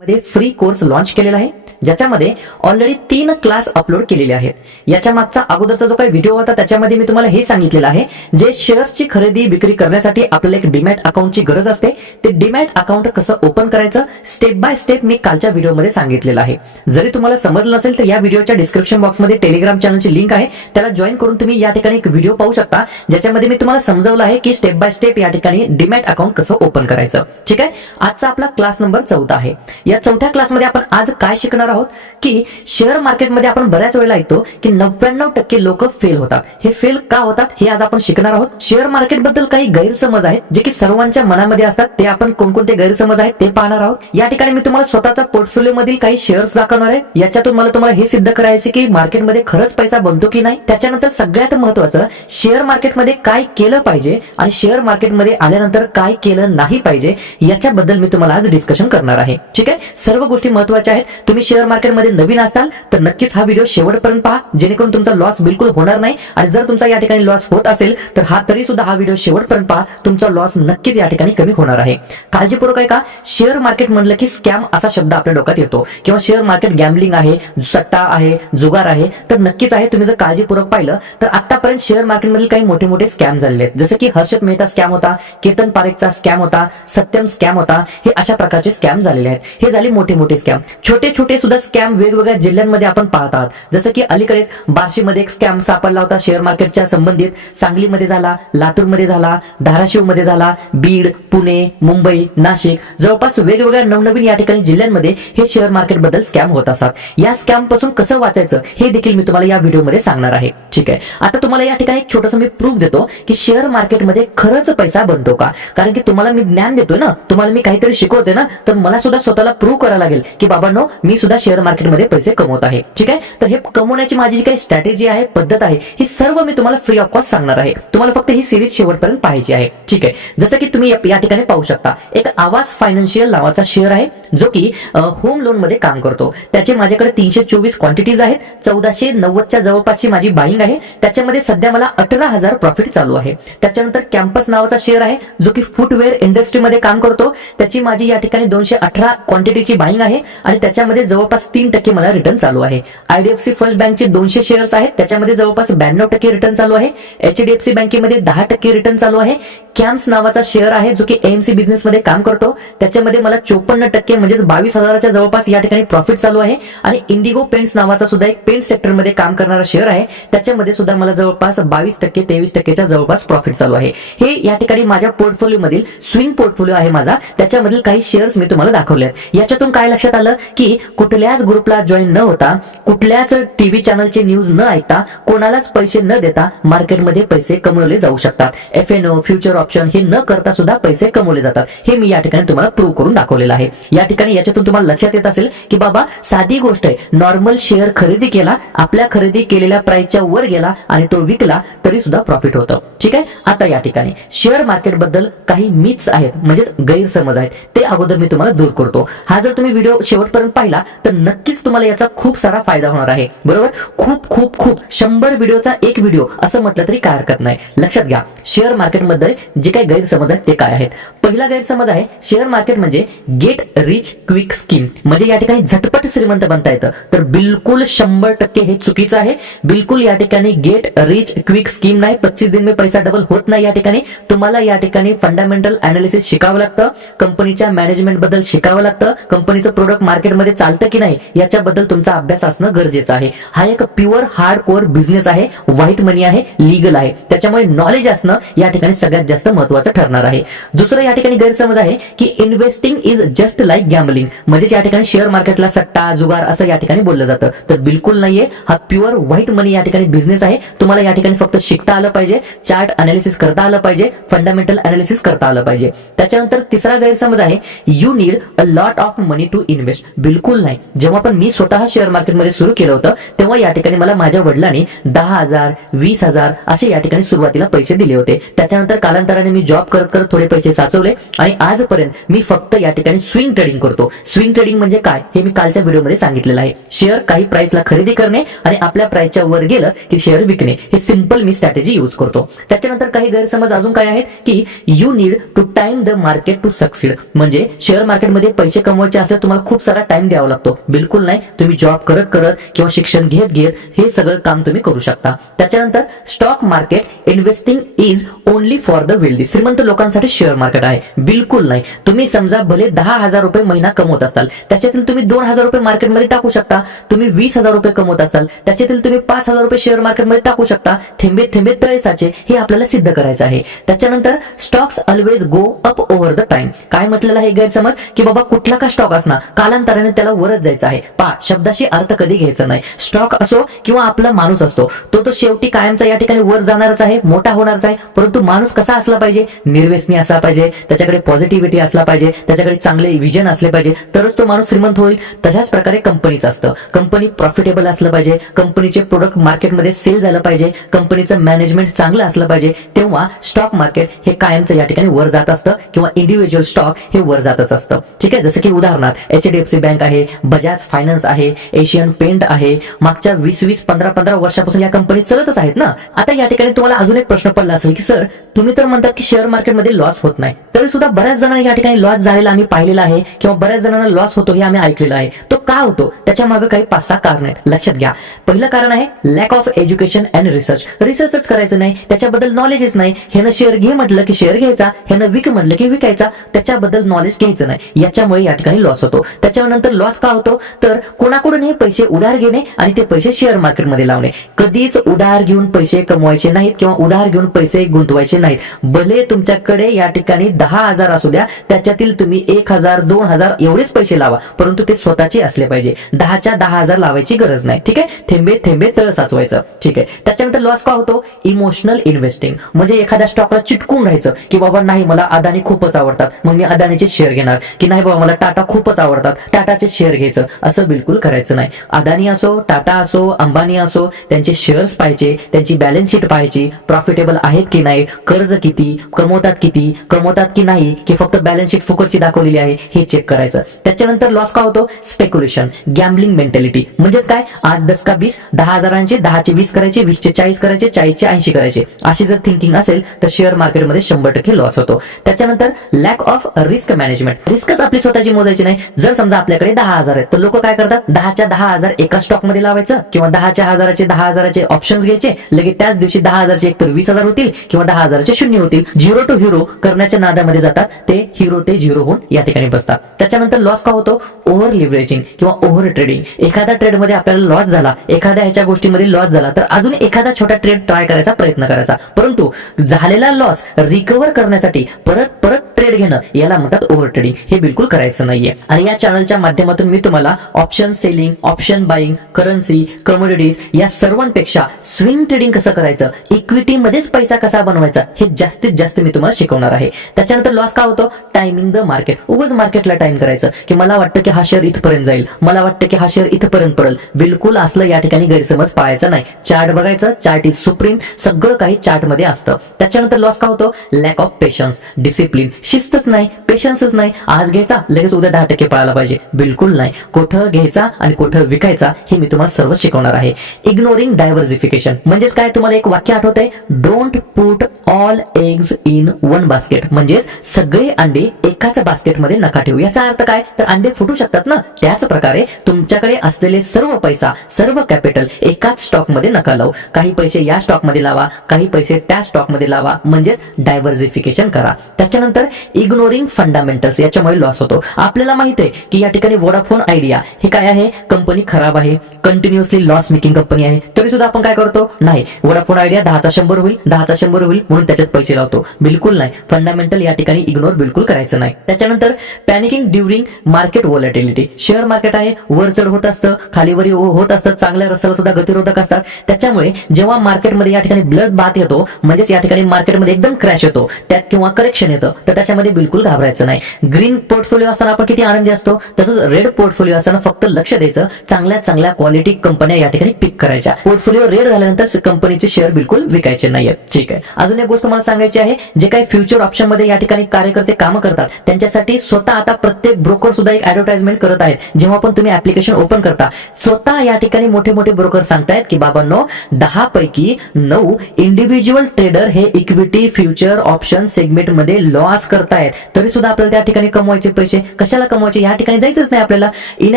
मध्ये free course launch केलेला आहे, ज्याच्यामध्ये ऑलरेडी 3 क्लास अपलोड केलेले आहेत. याच्या मागचा अगोदरचा जो काही व्हिडिओ होता त्याच्यामध्ये मी तुम्हाला हे सांगितलेलं आहे, जे शेअरची खरेदी विक्री करण्यासाठी आपल्याला एक डीमॅट अकाउंटची गरज असते. ते डीमॅट अकाउंट कसं ओपन करायचं स्टेप बाय स्टेप मी कालच्या व्हिडिओमध्ये सांगितलेलं आहे. जरी तुम्हाला समजलं नसेल तर या व्हिडिओच्या डिस्क्रिप्शन बॉक्समध्ये टेलिग्राम चॅनलची लिंक आहे, त्याला जॉईन करून तुम्ही या ठिकाणी एक व्हिडिओ पाहू शकता, ज्याच्यामध्ये मी तुम्हाला समजावलं आहे की स्टेप बाय स्टेप या ठिकाणी डीमॅट अकाउंट कसं ओपन करायचं. ठीक आहे, आजचा आपला क्लास नंबर 14 आहे. या 4थ्या क्लासमध्ये आपण आज काय शिकणार आहोत की शेअर मार्केटमध्ये आपण बऱ्याच वेळेला ऐकतो की 99% लोक फेल होतात. हे फेल का होतात हे आज आपण शिकणार आहोत. शेअर मार्केट बद्दल काही गैरसमज आहेत जे की सर्वांच्या मनामध्ये असतात, ते आपण कोणकोणते गैरसमज आहेत ते पाहणार आहोत. या ठिकाणी मी तुम्हाला स्वतःचा पोर्टफोलिओ मधील काही शेअर्स दाखवणार आहे. याच्यातून मला तुम्हाला हे सिद्ध करायचे की मार्केटमध्ये खरंच पैसा बनतो की नाही. त्याच्यानंतर सगळ्यात महत्त्वाचं, शेअर मार्केटमध्ये काय केलं पाहिजे आणि शेअर मार्केटमध्ये आल्यानंतर काय केलं नाही पाहिजे याच्याबद्दल मी तुम्हाला आज डिस्कशन करणार आहे. ठीक आहे, सर्व गोष्टी महत्त्वाच्या आहेत. तुम्ही शेअर मार्केटमध्ये नवीन असाल तर नक्कीच हा व्हिडिओ शेवटपर्यंत पहा, जेणेकरून तुमचा लॉस बिलकुल होणार नाही. आणि जर तुमचा या ठिकाणी लॉस होत असेल तर तरी सुद्धा हा व्हिडिओ शेवटपर्यंत पहा, तुमचा लॉस नक्कीच या ठिकाणी कमी होणार आहे. काळजीपूर्वक ऐका. शेअर मार्केट म्हणलं की स्कॅम असा शब्द आपल्या डोक्यात येतो, किंवा शेअर मार्केट गॅम्बलिंग आहे, सट्टा आहे, जुगार आहे. तर नक्कीच आहे. तुम्ही जर काळजीपूर्वक पाहिलं तर आतापर्यंत शेअर मार्केटमधील काही मोठे मोठे स्कॅम झालेले आहेत, जसे की हर्षद मेहता स्कॅम होता, केतन पारेखचा स्कॅम होता, सत्यम स्कॅम होता. हे अशा प्रकारचे स्कॅम झालेले आहेत. हे झाले मोठे मोठे स्कॅम. छोटे छोटे सुद्धा स्कॅम वेगवेगळ्या जिल्ह्यांमध्ये आपण पाहत आहात, जसं की अलीकडेच बार्शीमध्ये एक स्कॅम सापडला होता शेअर मार्केटच्या संबंधित. सांगलीमध्ये झाला, लातूरमध्ये झाला, धाराशिवमध्ये झाला, बीड, पुणे, मुंबई, नाशिक, जवळपास वेगवेगळ्या नवनवीन या ठिकाणी जिल्ह्यांमध्ये हे शेअर मार्केट बद्दल स्कॅम होत असतात. या स्कॅम पासून कसं वाचायचं हे देखील मी तुम्हाला या व्हिडिओमध्ये सांगणार आहे. ठीक आहे, आता तुम्हाला या ठिकाणी एक छोटंसं मी प्रूफ देतो की शेअर मार्केटमध्ये खरंच पैसा बनतो का. कारण की तुम्हाला मी ज्ञान देतोय ना, तुम्हाला मी काहीतरी शिकवते ना, तर मला सुद्धा स्वतःला प्रूव्ह करायला लागेल की बाबांनो मी सुद्धा शेअर मार्केटमध्ये पैसे कमवत आहे. ठीक आहे, तर हे कमवण्याची माझी जी काही स्ट्रॅटेजी आहे, पद्धत आहे, ही सर्व मी तुम्हाला फ्री ऑफ कॉस्ट सांगणार आहे. तुम्हाला फक्त ही सिरीज शेवटपर्यंत पाहायची आहे. ठीक आहे, जसं की तुम्ही या ठिकाणी पाहू शकता, एक आवाज फायनान्शियल नावाचा शेअर आहे, जो की होम लोन मध्ये काम करतो. त्याचे माझ्याकडे 324 क्वांटिटीज आहेत. 1490च्या जवळपासची माझी बाईंग आहे. त्याच्यामध्ये सध्या मला 18,000 प्रॉफिट चालू आहे. त्याच्यानंतर कॅम्पस नावाचा शेअर आहे, जो की फुटवेअर इंडस्ट्रीमध्ये काम करतो. त्याची माझी या ठिकाणी 218 क्वांटिटीची बाईंग आहे आणि त्याच्यामध्ये जवळपास 3% मला रिटर्न चालू आहे. आयडीएफसी फर्स्ट बँकचे 200 शेअर्स आहेत, त्याच्यामध्ये जवळपास 92% रिटर्न चालू आहे. एचडीएफसी बँकेमध्ये 10% रिटर्न चालू आहे. कॅम्प्स नावाचा शेअर आहे, जो की एएमसी बिझनेस मध्ये काम करतो. त्याच्यामध्ये मला 54% म्हणजे 22,000च्या जवळपास या ठिकाणी प्रॉफिट चालू आहे. आणि इंडिगो पेंट्स नावाचा सुद्धा एक पेंट सेक्टर मध्ये काम करणारा शेअर आहे, त्याच्यामध्ये सुद्धा मला जवळपास 22% 23%च्या जवळपास प्रॉफिट चालू आहे. हे या ठिकाणी माझ्या पोर्टफोलिओ मधील स्विंग पोर्टफोलिओ आहे माझा, त्याच्यामधील काही शेअर्स मी तुम्हाला दाखवले आहेत. याच्यातून काय लक्षात आलं की कुठल्याच ग्रुपला जॉईन न होता, कुठल्याच टीव्ही चॅनलचे न्यूज न ऐकता, कोणालाच पैसे न देता मार्केटमध्ये पैसे कमवले जाऊ शकतात. एफएनओ, फ्युचर ऑप्शन हे न करता सुद्धा पैसे कमवले जातात. हे मी या ठिकाणी तुम्हाला प्रूव्ह करून दाखवलेलं आहे. या ठिकाणी याच्यातून तुम्हाला लक्षात येत असेल की बाबा साधी गोष्ट आहे, नॉर्मल शेअर खरेदी केला, आपल्या खरेदी केलेल्या प्राइसच्या वर गेला आणि तो विकला तरी सुद्धा प्रॉफिट होतं. ठीक आहे, आता या ठिकाणी शेअर मार्केट बद्दल काही मिथ्स आहेत, म्हणजेच गैरसमज आहेत, ते अगोदर मी तुम्हाला दूर करतो. हा जर तुम्ही व्हिडिओ शेवटपर्यंत पाहिला तर नक्कीच तुम्हाला याचा खूप सारा फायदा होणार आहे. बरोबर, खूप खूप खूप 100 व्हिडिओचा एक व्हिडिओ असं म्हटलं तरी काय हरकत नाही. लक्षात घ्या, शेअर मार्केटमध्ये जे काही गैरसमज आहेत ते काय आहेत. पहिला गैरसमज आहे, शेअर मार्केट म्हणजे गेट रिच क्विक स्कीम, म्हणजे या ठिकाणी झटपट श्रीमंत बनता येतं. तर बिलकुल 100% हे चुकीचं आहे. बिलकुल या ठिकाणी गेट रिच क्विक स्कीम नाही. 25 दिन में पैसा डबल होत नाही. या ठिकाणी तुम्हाला या ठिकाणी फंडामेंटल अनालिसिस शिकावं लागतं, कंपनीच्या मॅनेजमेंट बद्दल शिकावं लागतं, कंपनीचं प्रोडक्ट मार्केटमध्ये चालतं की नाही याच्याबद्दल तुमचा अभ्यास असणं गरजेचं आहे. हा एक प्युअर हार्ड कोर बिझनेस आहे, व्हाईट मनी आहे, लीगल आहे. त्याच्यामुळे नॉलेज असणं या ठिकाणी सगळ्यात जास्त महत्त्वाचं ठरणार आहे. दुसरं या ठिकाणी गैरसमज आहे की investing is just like gambling, म्हणजे या ठिकाणी शेअर मार्केटला सट्टा जुगार असं या ठिकाणी बोललं जातं. तर बिलकुल नाहीये. हा प्युअर व्हाईट मनी या ठिकाणी बिझनेस आहे. तुम्हाला या ठिकाणी फक्त शिकता आलं पाहिजे, चार्ट अनालिसिस करता आलं पाहिजे, फंडामेंटल अनालिसिस करता आलं पाहिजे. त्याच्यानंतर तिसरा गैरसमज आहे, you need a lot of money to invest. बिलकुल नाही. जेव्हा पण मी स्वतः शेअर मार्केटमध्ये सुरू केलं होतं तेव्हा या ठिकाणी मला माझ्या वडिलांनी 10,000 20,000 असे या ठिकाणी सुरुवातीला पैसे दिले होते. त्याच्यानंतर कालांतराने मी जॉब करत करत थोडे पैसे साचवले आणि आजपर्यंत मी फक्त या ठिकाणी स्विंग ट्रेडिंग करतो. स्विंग ट्रेडिंग म्हणजे काय हे मी कालच्या व्हिडिओमध्ये सांगितलेलं आहे. शेअर काही प्राइसला खरेदी करणे आणि आपल्या प्राइसच्या वर गेलं की शेअर विकणे, हे सिंपल मी स्ट्रॅटेजी यूज करतो. त्याच्यानंतर काही गैरसमज अजून काय आहेत की you need to time the market to succeed, म्हणजे शेअर मार्केटमध्ये पैसे कमवायचे असले तुम्हाला खूप सारा टाइम द्यावा लागतो. बिलकुल नाही, तुम्ही जॉब करत करत किंवा शिक्षण घेत घेत हे सगळं काम तुम्ही करू शकता. त्याच्यानंतर stock market investing is only for the wealthy. श्रीमंत लोकांसाठी शेअर मार्केट आहे. बिलकुल नाही. तुम्ही समजा भले 10,000 रुपये महिना कमवत असाल, त्याच्यातील तुम्ही 2,000 रुपये मार्केटमध्ये टाकू शकता. तुम्ही 20,000 रुपये कमवत असाल, त्याच्यातील तुम्ही 5,000 रुपये शेअर मार्केटमध्ये टाकू शकता. थेंबे थेंबे तळे साचे, हे आपल्याला सिद्ध करायचं आहे. त्याच्यानंतर stocks always go up over the time. काय म्हटलेलं आहे गैरसमज की बाबा कुठला का स्टॉक असणार, कालांतराने त्याला वरच जायचं आहे. शब्दाशी अर्थ कधी घ्यायचा नाही. स्टॉक असो किंवा आपला माणूस असतो, तो शेवटी कायमचा या ठिकाणी वर जाणारच आहे, मोठा होणारच आहे. परंतु माणूस कसा असला पाहिजे, निर्व्यसनी असला पाहिजे, त्याच्याकडे पॉझिटिव्हिटी असला पाहिजे, त्याच्याकडे चांगले विजन असले पाहिजे, तरच तो माणूस श्रीमंत होईल. तशाच प्रकारे कंपनीचं असतं. कंपनी प्रॉफिटेबल असलं पाहिजे, कंपनीचे प्रोडक्ट मार्केटमध्ये सेल झालं पाहिजे, कंपनीचं मॅनेजमेंट चांगलं असलं पाहिजे, तेव्हा स्टॉक मार्केट हे कायमचं या ठिकाणी वर जात असतं किंवा इंडिव्हिज्युअल स्टॉक हे वर जातच असतं. ठीक आहे. जसं की उदाहरणार्थ HDFC बँक आहे, बजाज फायनान्स आहे, एशियन पेंट आहे. मागच्या 20 15 वर्षापासून या कंपनी चलतच आहेत ना. आता या ठिकाणी तुम्हाला अजून एक प्रश्न पडला असेल की सर, तुम्ही तर म्हणतात की शेअर मार्केटमध्ये लॉस होत नाही, तरी सुद्धा बऱ्याच जणांना या ठिकाणी लॉस झालेला आम्ही पाहिलेला आहे किंवा बऱ्याच जणांना लॉस होतो हे आम्ही ऐकलेलं आहे. तो का होतो, त्याच्या मागे काही 5-6 कारण आहेत. लक्षात घ्या. पहिलं कारण आहे lack of education and research. रिसर्चच करायचं नाही, त्याच्याबद्दल नॉलेजच नाही. ह्यानं शेअर घे म्हटलं की शेअर घ्यायचा, ह्यानं विक म्हटलं की विकायचा, त्याच्याबद्दल नॉलेज घ्यायचं नाही. याच्यामुळे या ठिकाणी लॉस होतो. त्याच्यानंतर लॉस का होतो, तर कोणाकडून हे पैसे उधार घेणे आणि ते पैसे शेअर मार्केटमध्ये लावणे. कधीच उधार घेऊन पैसे कमवायचे नाहीत किंवा उधार घेऊन पैसे गुंतवायचे नाहीत. भले तुमच्याकडे या ठिकाणी 10,000 असू द्या, त्याच्यातील तुम्ही 1,000 2,000 एवढेच पैसे लावा, परंतु ते स्वतःचे असले पाहिजे. 10च्या 10,000 लावायची गरज नाही. ठीक आहे. थेंबे थेंबे तळ साचवायचं. ठीक आहे. त्याच्यानंतर लॉस का होतो, इमोशनल इन्व्हेस्टिंग. म्हणजे एखाद्या स्टॉकला चिटकून राहायचं की बाबा नाही, मला अदानी खूपच आवडतात, मग मी अदानीचे शेअर घेणार, की नाही बाबा मला टाटा खूपच आवडतात, टाटाचे शेअर घ्यायचं. असं बिलकुल करायचं नाही. अदानी असो, टाटा असो, अंबानी असो, त्यांचे शेअर्स पाहायचे, त्यांची बॅलन्स शीट पाहायची, प्रॉफिटेबल आहेत की नाही, कर्ज किती, कमवतात की नाही, की फक्त बॅलन्स शीट फुकटची दाखवलेली आहे, हे चेक करायचं. त्याच्यानंतर लॉस का होतो, स्पेक्युलेशन, गॅम्बलिंग मेंटॅलिटी. म्हणजेच काय, 8 10 का 20, 10,000चे 10चे 20 करायचे, 20चे 40 करायचे, 40चे 80 करायचे. अशी जर थिंकिंग असेल तर शेअर मार्केटमध्ये 100% लॉस होतो. त्याच्यानंतर लॅक ऑफ रिस्क मॅनेजमेंट. रिस्कच आपली स्वतःची मोजायची नाही. जर समजा आपल्याकडे 10,000 आहेत, तर लोक काय करतात, 10च्या 10,000 एका स्टॉक मध्ये लावायचं किंवा 10च्या 10,000चे ऑप्शन्स घ्यायचे. लगेच त्याच दिवशी 10,000चे एकतर 20,000 होतील किंवा 10,000चे 0 होतील. झिरो टू हिरो करण्याच्या नादामध्ये जातात, ते हिरो ते झिरो होऊन या ठिकाणी बसतात. त्याच्यानंतर लॉस का होतो, ओव्हर लिव्हरेजिंग किंवा ओव्हर ट्रेडिंग. एखादा ट्रेडमध्ये आपल्याला लॉस झाला, एखाद्या ह्याच्या गोष्टीमध्ये लॉस झाला, तर अजून एखादा छोटा ट्रेड ट्राय करायचा प्रयत्न करायचा. परंतु झालेला लॉस रिकव्हर करण्यासाठी परत ट्रेड घेणं, याला म्हणतात ओव्हर ट्रेडिंग. हे बिलकुल करायचं नाहीये. आणि या चॅनलच्या माध्यमातून मी तुम्हाला option selling, option buying, currency, commodities या सर्वांपेक्षा स्विंग ट्रेडिंग कसं करायचं, इक्विटी मध्येच पैसा कसा बनवायचा, हे जास्तीत जास्त मी तुम्हाला शिकवणार आहे. त्याच्यानंतर लॉस का होतो, टायमिंग द मार्केट. उगाच मार्केटला टाइम करायचं की मला वाटतं की हा शेअर इथपर्यंत जाईल, मला वाटतं की हा शेअर इथपर्यंत पडेल. बिलकुल असलं या ठिकाणी गैरसमज पाळायचा नाही. चार्ट बघायचं, चार्ट इज सुप्रीम, सगळं काही चार्ट मध्ये असतं. त्याच्यानंतर लॉस का होतो, लॅक ऑफ पेशन्स, डिसिप्लिन. शिस्तच नाही, पेशन्सच नाही. आज घ्यायचा, लगेच उद्या 10% पळायला पाहिजे. बिलकुल नाही. कुठं घ्यायचा आणि कुठं विकायचा हे मी तुम्हाला सर्व शिकवणार आहे. Ignoring diversification. म्हणजेच काय, तुम्हाला एक वाक्य आठवतंय, don't put all eggs in one basket. म्हणजेच सगळे अंडे एकाच बास्केटमध्ये नका ठेवू. याचा अर्थ काय, तर अंडे फुटू शकतात ना. त्याच प्रकारे तुमच्याकडे असलेले सर्व पैसा, सर्व कॅपिटल एकाच स्टॉक मध्ये नका लावू. काही पैसे या स्टॉक मध्ये लावा, काही पैसे त्या स्टॉक मध्ये लावा. म्हणजेच डायव्हर्सिफिकेशन करा. त्याच्यानंतर इग्नोरिंग फंडामेंटल्स. याच्यामुळे लॉस होतो. आपल्याला माहित आहे की या ठिकाणी वोडाफोन आयडिया हे काय आहे, कंपनी खराब आहे, कंटिन्युअसली लॉस मेकिंग कंपनी आहे. तरी सुद्धा आपण काय करतो, नाही वोडाफोन आयडिया 10चा 100 होईल, 10चा 100 होईल म्हणून त्याच्यात पैसे लावतो. बिलकुल नाही. फंडामेंटल या ठिकाणी इग्नोर बिलकुल करायचं नाही. त्याच्यानंतर panicking during market volatility. Share market आहे, वर चढ होत असतं, खालीवरी होत असतं, चांगल्या रसाला सुद्धा गतिरोधक असतात. त्याच्यामुळे जेव्हा मार्केटमध्ये या ठिकाणी ब्लड बाथ येतो, म्हणजेच या ठिकाणी मार्केटमध्ये एकदम क्रॅश येतो, त्यात किंवा करेक्शन येतं, तर त्याच्यामध्ये बिलकुल घाबरायचं नाही. ग्रीन पोर्टफोलिओ असताना आपण किती आनंदी असतो, तसंच रेड पोर्टफोलिओ असताना फक्त लक्ष द्यायचं, चांगल्या क्वालिटी कंपन्या या ठिकाणी पिक करायच्या. पोर्टफोलिओ रेड झाल्यानंतर कंपनीचे शेअर बिलकुल विकायचे नाहीये. ठीक आहे. अजून एक गोष्ट मला सांगायची आहे, जे काही फ्युचर ऑप्शन मध्ये या ठिकाणी कार्यकर्ते काम करतात त्यांच्यासाठी स्वतः आता प्रत्येक ब्रोकर सुद्धा एक ऍडव्हर्टाइजमेंट करत आहेत. जेव्हा पण तुम्ही ऍप्लिकेशन ओपन करता स्वतः या ठिकाणी मोठे मोठे ब्रोकर सांगतायत की बाबांनो 10 पैकी 9 इंडिव्हिज्युअल ट्रेडर हे इक्विटी फ्युचर ऑप्शन सेगमेंट मध्ये लॉस करतायत. तरी सुद्धा आपल्याला त्या ठिकाणी कमवायचे पैसे, कशाला कमवायचे, या ठिकाणी जायचंच नाही आपल्याला. इन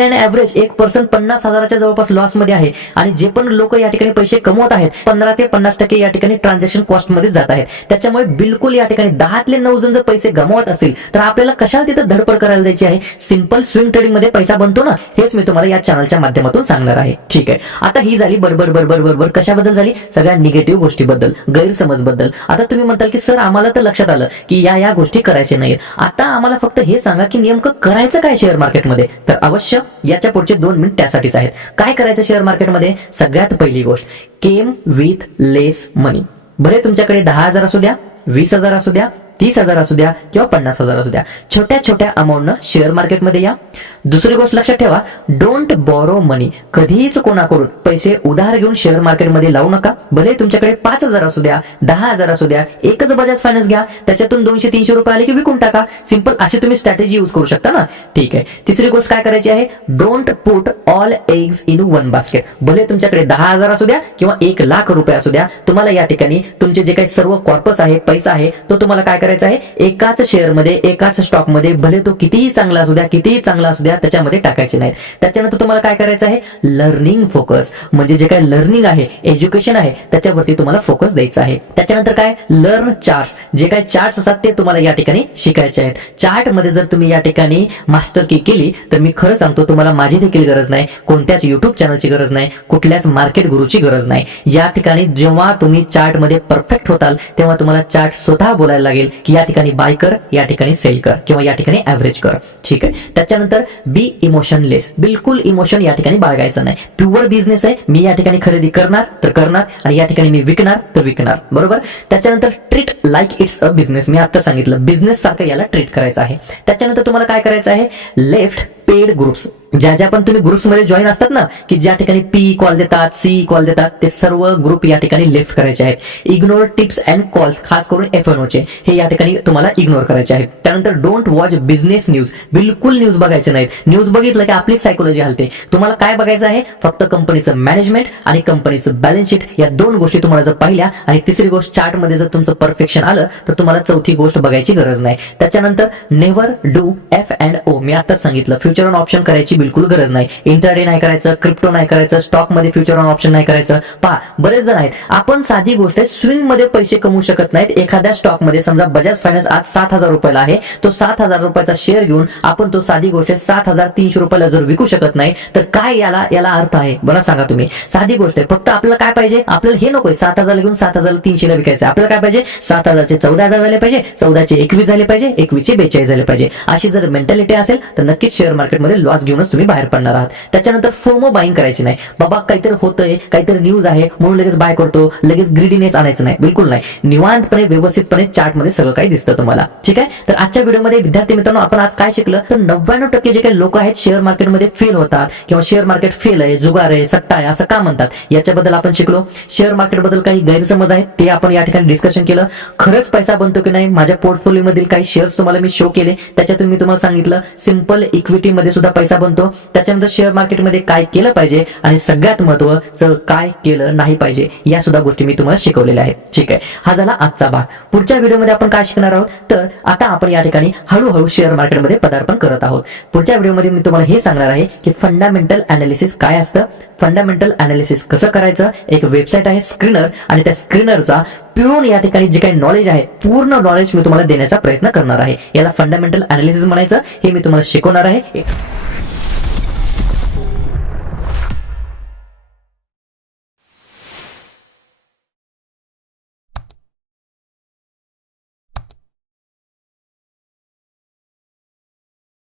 अँड ऍव्हरेज एक पर्सन 50,000च्या जवळपास लॉस मध्ये आहे आणि जे पण लोक या ठिकाणी पैसे कमवत आहेत 15 ते 50% या ठिकाणी ट्रान्झॅक्शन कॉस्ट मध्ये जात आहेत. त्याच्यामुळे बिलकुल या ठिकाणी 10तले 9 जण जर पैसे गमवत असेल तर आपल्याला कशाला तिथे धडपड करायला जायची आहे. सिंपल स्विंग ट्रेडिंग मध्ये पैसा बनतो ना, हेच मी तुम्हाला या चॅनलच्या माध्यमातून सांगणार आहे. ठीक आहे, आता ही झाली बडबड कशाबद्दल झाली, सगळ्या निगेटिव्ह गोष्टीबद्दल, गैरसमज बद्दल. आता तुम्ही म्हणताल की सर आम्हाला तर लक्षात आलं की या गोष्टी करायच्या नाहीत, आता आम्हाला फक्त हे सांगा की नेमकं करायचं काय शेअर मार्केटमध्ये. तर अवश्य याच्या पुढचे 2 मिनिट त्यासाठीच आहेत. काय करायचं शेअर मार्केटमध्ये, सगळ्यात पहिली गोष्ट केम विथ लेस मनी. भले तुमच्याकडे 10,000 असू द्या, 20,000 असू द्या, 30,000 असू द्या किंवा 50,000 असू द्या, छोट्या छोट्या अमाऊंटनं शेअर मार्केटमध्ये या. दुसरी गोष्ट लक्षात ठेवा, डोंट बॉरो मनी. कधीच कोणाकडून पैसे उधार घेऊन शेअर मार्केटमध्ये लावू नका. भले तुमच्याकडे 5,000 असू द्या, 10,000 असू द्या, एकच बजाज फायनान्स घ्या, त्याच्यातून 200-300 रुपये आले की विकून टाका. सिंपल अशी तुम्ही स्ट्रॅटेजी यूज करू शकता ना. ठीक आहे, तिसरी गोष्ट काय करायची आहे, don't put all eggs in one basket. भले तुमच्याकडे 10,000 असू द्या किंवा 1,00,000 रुपये असू द्या, तुम्हाला या ठिकाणी तुमचे जे काही सर्व कॉर्पस आहे, पैसा आहे, तो तुम्हाला काय करायचा आहे, एकाच शेअर मध्ये, एकाच स्टॉक मध्ये, भले तो कितीही चांगला असू द्या, कितीही चांगला असू द्या, त्याच्यामध्ये टाकायचे नाहीत. त्याच्यानंतर तुम्हाला काय करायचं आहे, लर्निंग फोकस. म्हणजे जे काही लर्निंग आहे, एज्युकेशन आहे, त्याच्यावरती तुम्हाला फोकस द्यायचा आहे. त्याच्यानंतर काय, लर्न चार्ट्स. जे काही चार्ट्स असतात ते तुम्हाला या ठिकाणी शिकायचे आहेत. चार्ट मध्ये जर तुम्ही या ठिकाणी मास्टर की केली तर मी खरं सांगतो तुम्हाला माझी देखील गरज नाही, कोणत्याच युट्यूब चॅनलची गरज नाही, कुठल्याच मार्केट गुरुची गरज नाही. या ठिकाणी जेव्हा तुम्ही चार्ट मध्ये परफेक्ट होताल तेव्हा तुम्हाला चार्ट स्वतः बोलायला लागेल की या ठिकाणी बाय कर, या ठिकाणी सेल कर किंवा या ठिकाणी ऍव्हरेज कर. ठीक आहे, त्याच्यानंतर बी इमोशनलेस. बिलकुल इमोशन या ठिकाणी बाळगायचं नाही. प्युअर बिझनेस आहे, मी या ठिकाणी खरेदी करणार तर करणार आणि या ठिकाणी मी विकणार तर विकणार. बरोबर. त्याच्यानंतर treat like it's a business. मी आता सांगितलं बिझनेस सारखं याला ट्रीट करायचं आहे. त्याच्यानंतर तुम्हाला काय करायचं आहे, लेफ्ट पेड ग्रुप्स. ज्या पण तुम्ही ग्रुप्स मध्ये जॉईन असतात ना, की ज्या ठिकाणी पी कॉल देतात, सी कॉल देतात, ते सर्व ग्रुप या ठिकाणी लेफ्ट करायचे आहेत. इग्नोर टिप्स अँड कॉल्स, खास करून F&O चे, हे या ठिकाणी तुम्हाला इग्नोर करायचे आहेत. त्यानंतर डोंट वॉच बिझनेस न्यूज. बिलकुल न्यूज बघायचे नाहीत. न्यूज बघितलं की आपली सायकोलॉजी हलते. तुम्हाला काय बघायचं आहे, फक्त कंपनीचं मॅनेजमेंट आणि कंपनीचं बॅलन्स शीट, या 2 गोष्टी तुम्हाला जर पाहिल्या आणि तिसरी गोष्ट चार्ट मध्ये जर तुमचं परफेक्शन आलं तर तुम्हाला चौथी गोष्ट बघायची गरज नाही. त्याच्यानंतर नेव्हर डू F&O. मी आता सांगितलं, फ्युचर ऑन ऑप्शन करायची बिलकुल गरज नाही. इंट्राडे नाही करायचं, क्रिप्टो नाही करायचं, स्टॉक मध्ये फ्युचर ऑन ऑप्शन नाही करायचं. पहा, बरेच जण आहेत, आपण साधी गोष्ट आहे, स्विंग मध्ये पैसे कमवू शकत नाहीत. एखाद्या स्टॉक मध्ये समजा बजाज फायनान्स आज 7,000 रुपयाला आहे, तो 7,000 रुपयाचा शेअर घेऊन आपण तो साधी गोष्ट आहे 7,300 रुपयाला जर विकू शकत नाही तर काय याला अर्थ आहे, बरं सांगा तुम्ही. साधी गोष्ट आहे, फक्त आपल्याला काय पाहिजे, आपल्याला हे नकोय 7,000 घेऊन 7,300 ला विकायचं. आपल्याला काय पाहिजे, 7,000 चे 14,000 झाले पाहिजे, 14 चे 21 झाले पाहिजे, 21 चे 42 झाले पाहिजे. अशी जर मेंटॅलिटी असेल तर नक्कीच शेअर मार्केटमध्ये लॉस घेऊनच तुम्ही बाहेर पडणार आहात. त्याच्यानंतर फोमो बाईंग करायची नाही. बाबा काहीतरी होतंय, काहीतरी न्यूज आहे म्हणून लगेच बाय करतो, लगेच ग्रीडीनेस आणायचं नाही, बिलकुल नाही. निवांतपणे व्यवस्थितपणे चार्ट मध्ये सगळं काही दिसतं तुम्हाला. ठीक आहे, तर आजच्या व्हिडिओमध्ये विद्यार्थी मित्रांनो आपण आज काय शिकलं, तर 99% जे काही लोक आहेत शेअर मार्केटमध्ये फेल होतात किंवा शेअर मार्केट फेल आहे, जुगार आहे, सट्टा आहे असं का म्हणतात, याच्याबद्दल आपण शिकलो. शेअर मार्केट बद्दल काही गैरसमज आहेत ते आपण या ठिकाणी डिस्कशन केलं. खरंच पैसा बनतो की नाही, माझ्या पोर्टफोलिओ मधील काही शेअर्स तुम्हाला मी शो केले, त्याच्यातून मी तुम्हाला सांगितलं सिंपल इक्विटी मध्ये सुद्धा पैसा बनतो. त्याच्यानंतर शेअर मार्केटमध्ये काय केलं पाहिजे आणि सगळ्यात महत्त्वाचं काय केलं नाही पाहिजे, या सुद्धा गोष्टी मी तुम्हाला शिकवलेल्या आहेत. ठीक आहे, हा झाला आजचा भाग. पुढच्या व्हिडिओमध्ये आपण काय शिकणार आहोत, तर आता आपण या ठिकाणी हळूहळू शेअर मार्केटमध्ये पदार्पण करत आहोत. पुढच्या व्हिडिओमध्ये मी तुम्हाला हे सांगणार आहे की फंडामेंटल अनालिसिस काय असतं, फंडामेंटल अनालिसिस कसं करायचं. एक वेबसाईट आहे स्क्रीनर, आणि त्या स्क्रीनरचा पिळून या ठिकाणी जे काही नॉलेज आहे, पूर्ण नॉलेज मी तुम्हाला देण्याचा प्रयत्न करणार आहे. याला फंडामेंटल अनालिसिस म्हणायचं, हे मी तुम्हाला शिकवणार आहे.